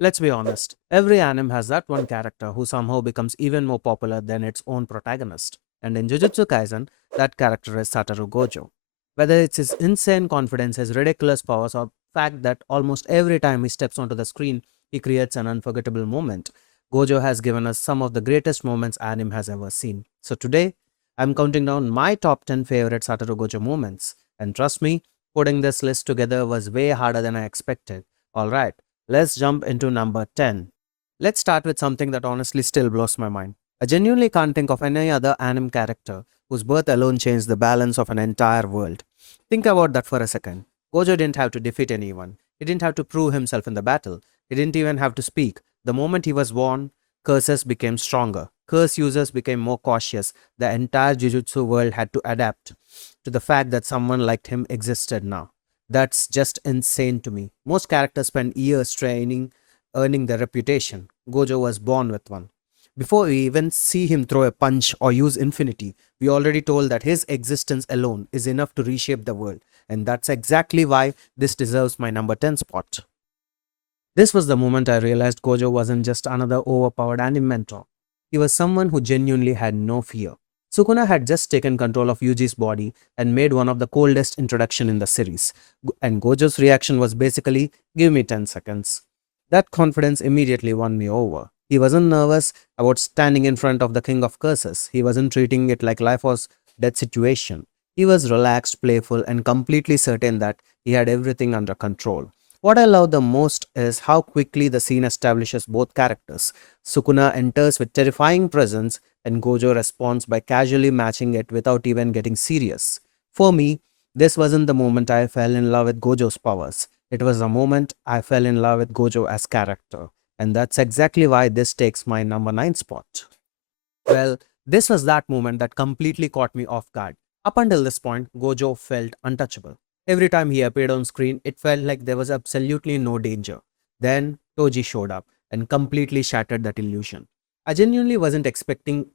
Let's be honest, every anime has that one character who somehow becomes even more popular than its own protagonist. And in Jujutsu Kaisen, that character is Satoru Gojo. Whether it's his insane confidence, his ridiculous powers, or fact that almost every time he steps onto the screen, he creates an unforgettable moment. Gojo has given us some of the greatest moments anime has ever seen. So today, I'm counting down my top 10 favorite Satoru Gojo moments. And trust me, putting this list together was way harder than I expected. Alright, let's jump into number 10. Let's start with something that honestly still blows my mind. I genuinely can't think of any other anime character whose birth alone changed the balance of an entire world. Think about that for a second. Gojo didn't have to defeat anyone. He didn't have to prove himself in the battle. He didn't even have to speak. The moment he was born, curses became stronger. Curse users became more cautious. The entire Jujutsu world had to adapt to the fact that someone like him existed now. That's just insane to me. Most characters spend years training, earning their reputation. Gojo was born with one. Before we even see him throw a punch or use infinity, we already told that his existence alone is enough to reshape the world. And that's exactly why this deserves my number 10 spot. This was the moment I realized Gojo wasn't just another overpowered anime mentor. He was someone who genuinely had no fear. Sukuna had just taken control of Yuji's body and made one of the coldest introduction in the series. And Gojo's reaction was basically, give me 10 seconds. That confidence immediately won me over. He wasn't nervous about standing in front of the king of curses. He wasn't treating it like life was death situation. He was relaxed, playful, and completely certain that he had everything under control. What I love the most is how quickly the scene establishes both characters. Sukuna enters with terrifying presence, and Gojo responds by casually matching it without even getting serious. For me, this wasn't the moment I fell in love with Gojo's powers. It was the moment I fell in love with Gojo as character. And that's exactly why this takes my number 9 spot. Well, this was that moment that completely caught me off guard. Up until this point, Gojo felt untouchable. Every time he appeared on screen, it felt like there was absolutely no danger. Then Toji showed up and completely shattered that illusion. I genuinely wasn't expecting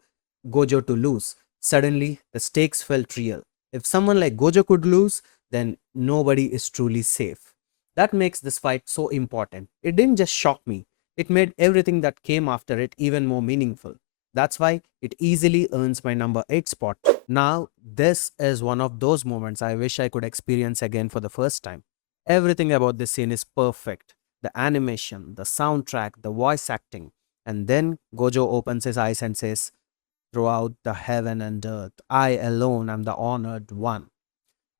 Gojo to lose. Suddenly, the stakes felt real. If someone like Gojo could lose, then nobody is truly safe. That makes this fight so important. It didn't just shock me, it made everything that came after it even more meaningful. That's why it easily earns my number 8 spot. Now, this is one of those moments I wish I could experience again for the first time. Everything about this scene is perfect: the animation, the soundtrack, the voice acting. And then Gojo opens his eyes and says, throughout the heaven and earth, I alone am the honored one.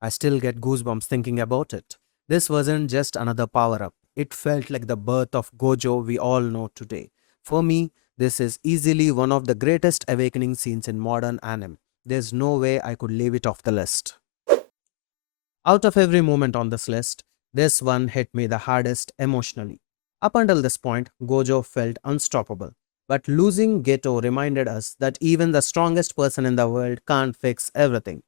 I still get goosebumps thinking about it. This wasn't just another power up, it felt like the birth of Gojo we all know today. For me, this is easily one of the greatest awakening scenes in modern anime. There's no way I could leave it off the list. Out of every moment on this list, this one hit me the hardest emotionally. Up until this point, Gojo felt unstoppable. But losing Geto reminded us that even the strongest person in the world can't fix everything.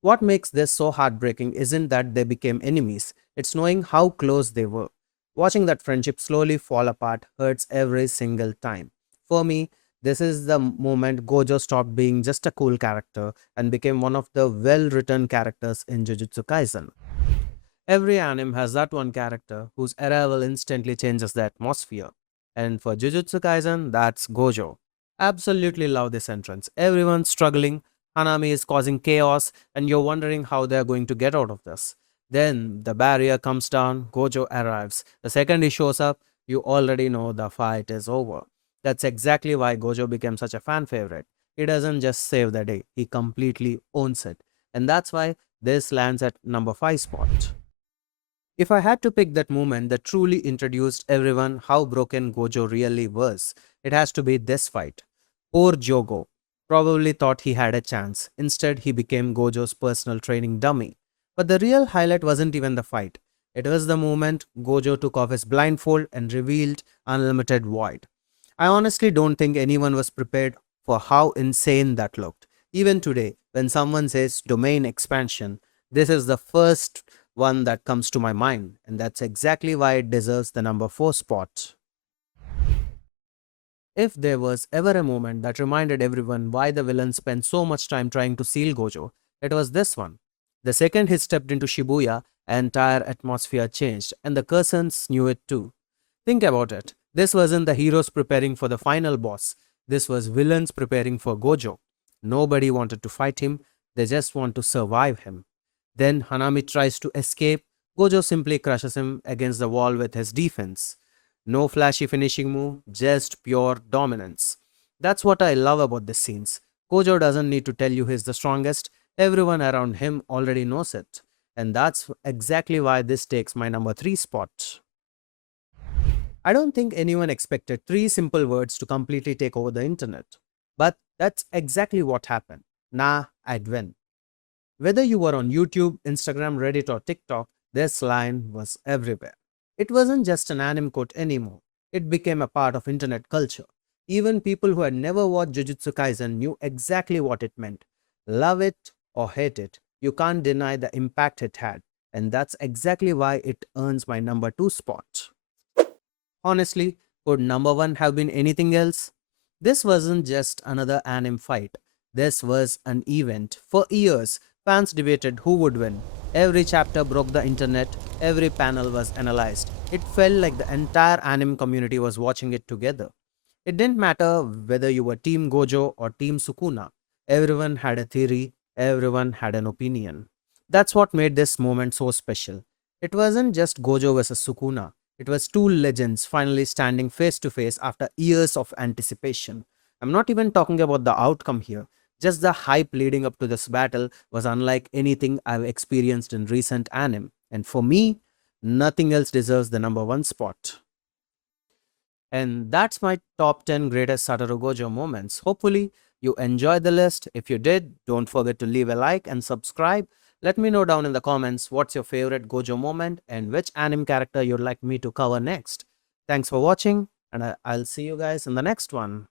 What makes this so heartbreaking isn't that they became enemies, it's knowing how close they were. Watching that friendship slowly fall apart hurts every single time. For me, this is the moment Gojo stopped being just a cool character and became one of the well written characters in Jujutsu Kaisen. Every anime has that one character whose arrival instantly changes the atmosphere. And for Jujutsu Kaisen, that's Gojo. Absolutely love this entrance. Everyone's struggling, Hanami is causing chaos, and you're wondering how they're going to get out of this. Then the barrier comes down, Gojo arrives. The second he shows up, you already know the fight is over. That's exactly why Gojo became such a fan favorite. He doesn't just save the day, he completely owns it. And that's why this lands at number 5 spot. If I had to pick that moment that truly introduced everyone how broken Gojo really was, it has to be this fight. Poor Jogo probably thought he had a chance. Instead, he became Gojo's personal training dummy. But the real highlight wasn't even the fight. It was the moment Gojo took off his blindfold and revealed unlimited void. I honestly don't think anyone was prepared for how insane that looked. Even today, when someone says domain expansion, this is the first one that comes to my mind, and that's exactly why it deserves the number 4 spot. If there was ever a moment that reminded everyone why the villain spent so much time trying to seal Gojo, it was this one. The second he stepped into Shibuya, entire atmosphere changed, and the cousins knew it too. Think about it. This wasn't the heroes preparing for the final boss. This was villains preparing for Gojo. Nobody wanted to fight him, they just want to survive him. Then Hanami tries to escape. Gojo simply crushes him against the wall with his defense. No flashy finishing move, just pure dominance. That's what I love about these scenes. Gojo doesn't need to tell you he's the strongest, everyone around him already knows it. And that's exactly why this takes my number 3 spot. I don't think anyone expected three simple words to completely take over the internet. But that's exactly what happened. Nah, I'd win. Whether you were on YouTube, Instagram, Reddit, or TikTok, this line was everywhere. It wasn't just an anime quote anymore. It became a part of internet culture. Even people who had never watched Jujutsu Kaisen knew exactly what it meant. Love it or hate it, you can't deny the impact it had. And that's exactly why it earns my number 2 spot. Honestly, could number 1 have been anything else? This wasn't just another anime fight. This was an event. For years, fans debated who would win. Every chapter broke the internet, every panel was analyzed. It felt like the entire anime community was watching it together. It didn't matter whether you were Team Gojo or Team Sukuna. Everyone had a theory, everyone had an opinion. That's what made this moment so special. It wasn't just Gojo versus Sukuna, it was two legends finally standing face to face after years of anticipation. I'm not even talking about the outcome here. Just the hype leading up to this battle was unlike anything I've experienced in recent anime. And for me, nothing else deserves the number 1 spot. And that's my top 10 greatest Satoru Gojo moments. Hopefully, you enjoyed the list. If you did, don't forget to leave a like and subscribe. Let me know down in the comments what's your favorite Gojo moment and which anime character you'd like me to cover next. Thanks for watching, and I'll see you guys in the next one.